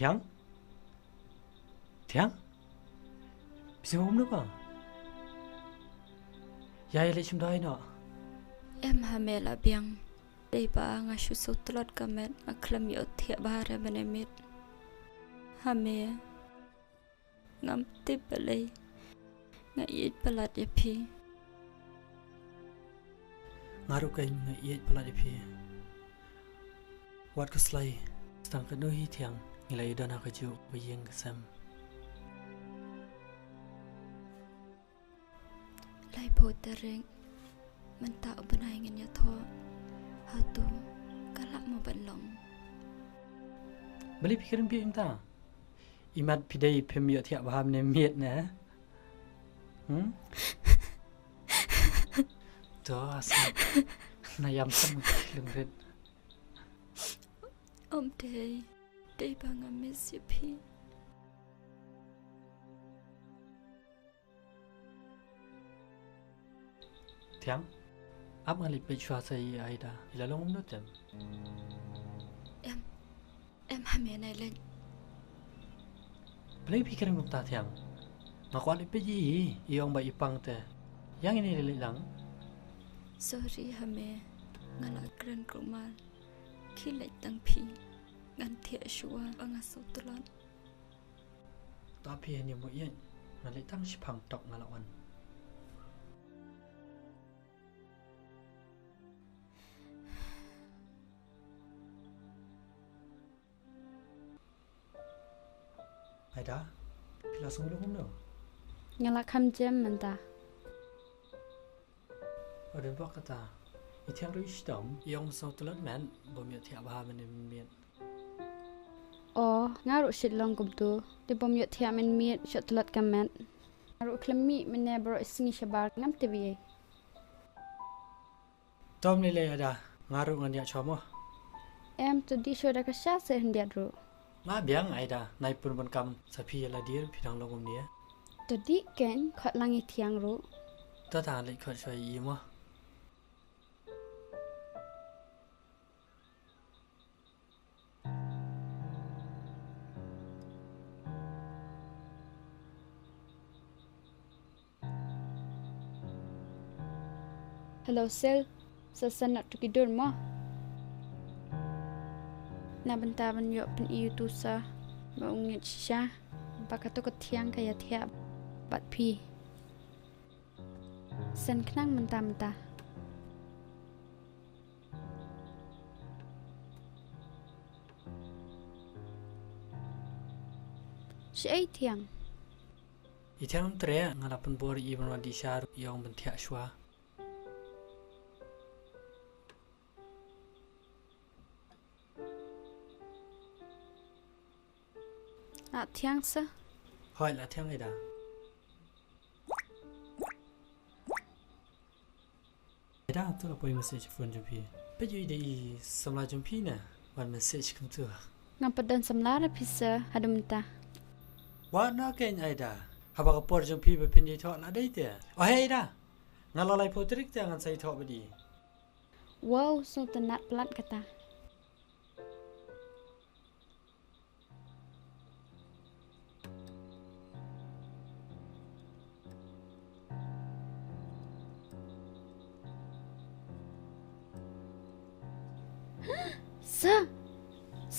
Thiang? Thiang? Bisa hôm nữa mà. Yai lại chúng đây nọ. Em hamel abiang. Day ba nga shu tulad kamet aklam yo thia bahare manemit. Hame ngam tip balay nga yit palat yapi. Ngaru kain nga iet pala di pi. Wat kaslay. Stang ka nuhi Thiang. Ngilay dana ka ju bayeng kasam. Lai potering menta benai ngin ya tho. Hatu kalak mo banlong. Beli pikirin pi imta. Imat pidai pemiyot tiap baham ne miet na. Tuh asal. Nayam sam lungret. Om day ba nga miss yapi. Thiang? Ap ngalip pe chua sai Aida. Ilalong no tem. Em hame nai lên. Beli pikirin mukta Thiang. Ngaku alip pe ji. Iong ba ipang te. Yang ini lilit lang. Sorry hame ngalak keren kumal. Kilai tang pi ngan thia shua banga so tulad. Tapi hanya mo iyan. Nalik tang sipang tok ngalawan. Aida, pila sungguh lom no. Ngalak ham jam menta. Odin bok kata. Ithiang rich dom. Iong so tulad man. Bomiyot tiap baham ne miet. Oh, ngaru shit long kumtu. Di bom yot thia men miet shot tulat kamet. Ngaru klemi mene bro isngi shabar ngam TV. Tom nilai ada. Ngaru ngan ya chomo. Em tu di shoda ka sha se hendia dru. Ma biang Aida. Nai pun bon kam sapi la dir pidang longom dia. Tu di ken khot langi thiang ru. Ta ta lek khot choi i mo. Hello sel. Sasan nak tu kidur mo. Na benta ban yo pen iu tu sa. Ba ungit sha. Bakatu ko thiang kaya thia bat pi. Sen knang menta. Si ai thiang. Ithiang tre ngalapan bor i ban di syar iong ben tiak shwa. A thiang sa. Hoi la Thiang Aida. Aida tu la poi message phone jumpi. Pe ju dei samla jumpi na. Wan message kum tu. Ngapadan samlara pisa hadumta. Wa na ken Aida. Haba ka por jumpi be pindi tho la dei te. Oh hey Aida. Ngalalai potrik te ngan sai tho bedi. Wow, so tenat pelat kata.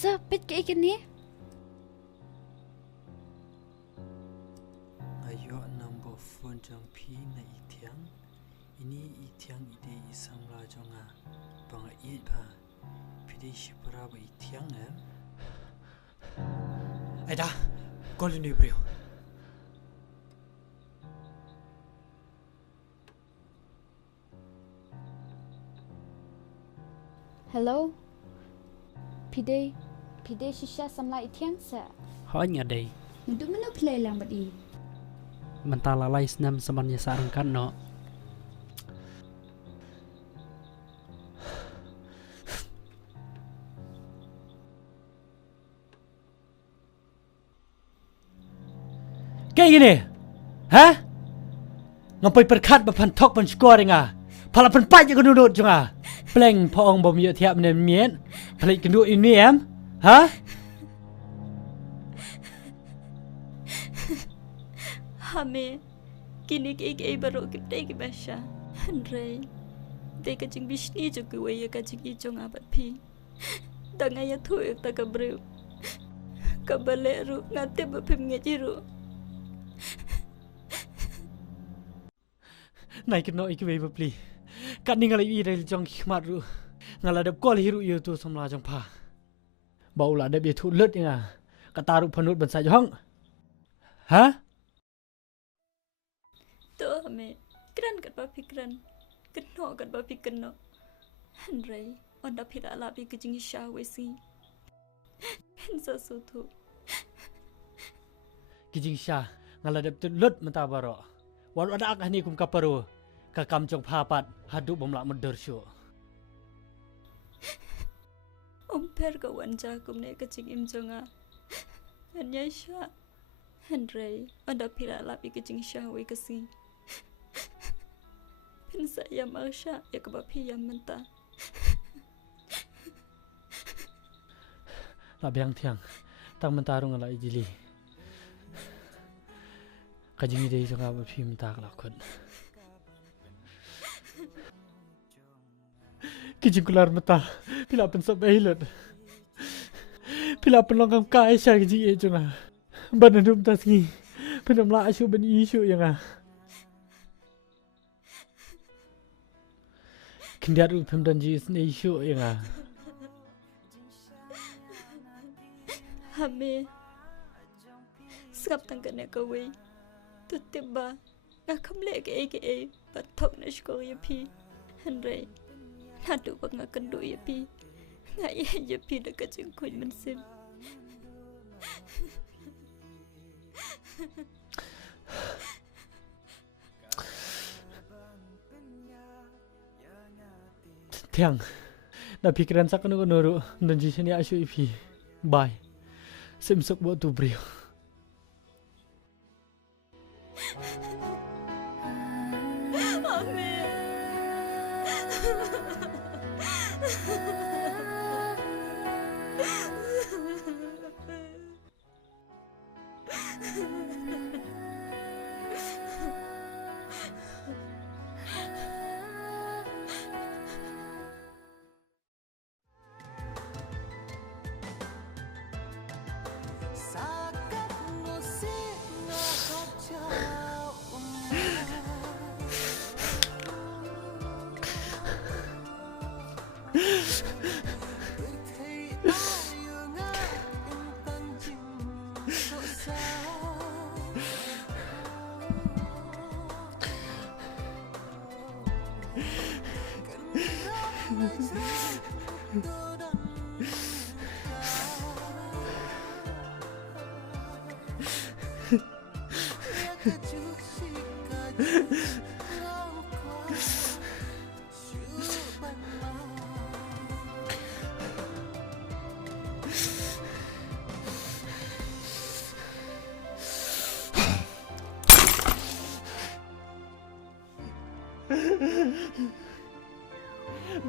Sa, pet ke ikan ni? Ayo number phone jumpi na Ithiang. Ini Ithiang ide samla jonga. Banga it ba. Pidi shipara ba Ithiang na. Aida, call ni brio. Hello? Pide shisha samla ithiang sa. Hỏi nhà đây, Ndu mana play lang badi. mentala lais nam samannya sarang kan no. Kayak gini. Hah? Ngapai perkat bapan tok ban skor nga. Pala pen paj ko nudut junga. Pleng pong bom yo tiap men mien. Palik kendu ini em. Hah? Hame kini ke baru kita ke basha. Henry. Te kajing bisni juga waya kajing ijong abat pi. Tangaya tu tak kabru. Kabaleru ngate bapim ngajiru. Nai keno ikwe bapli. Kat ni ngalai i rel jong khmat ru. Ngala dap kol hiru yo tu samla jong pa. Bau la dap ye thu lut nga. Kataru panut ban sa jong. Ha? Tu hame kran kat bafikran. Keno kat bafikno. Henry onda pila la bi kajing isha wesi. Hensa sutu. Kijing sha ngala dap tu lut menta baro. Wan ada ak ni kum kaparu. Kakam jong papat hadu bomla mudur syu. Per ka wanja kum ne kajing im jonga. Hanya sha. Henry onda pila la bi kajing isha we kasi. Pensa ya marsha ya kebapi yang mentah. Labiang tiang tang mentarung ala ijili. Kajing ide jong aba phi mentak lakon. Kijing kular mata pila pen sa bailet. Pila pen longam kai sha kijing e jong a. Banadum tasngi. Penam la asu ben isu yang a. Kendiat upem dan jis ne isu yang a. Hame Skap tangkane kawe Tutiba Ngakam leke eke Batok na shkol ya pi Henry Nadu ba nga kendo ya pi Nga iya ya pi na kaching kuy mansim Tiang na pikiran sa kanu nuru dan jis ni asu ipi. Bye. Simsuk buat tu brio.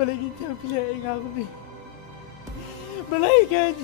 Balai kita pilih yang aku ni. Balai kan.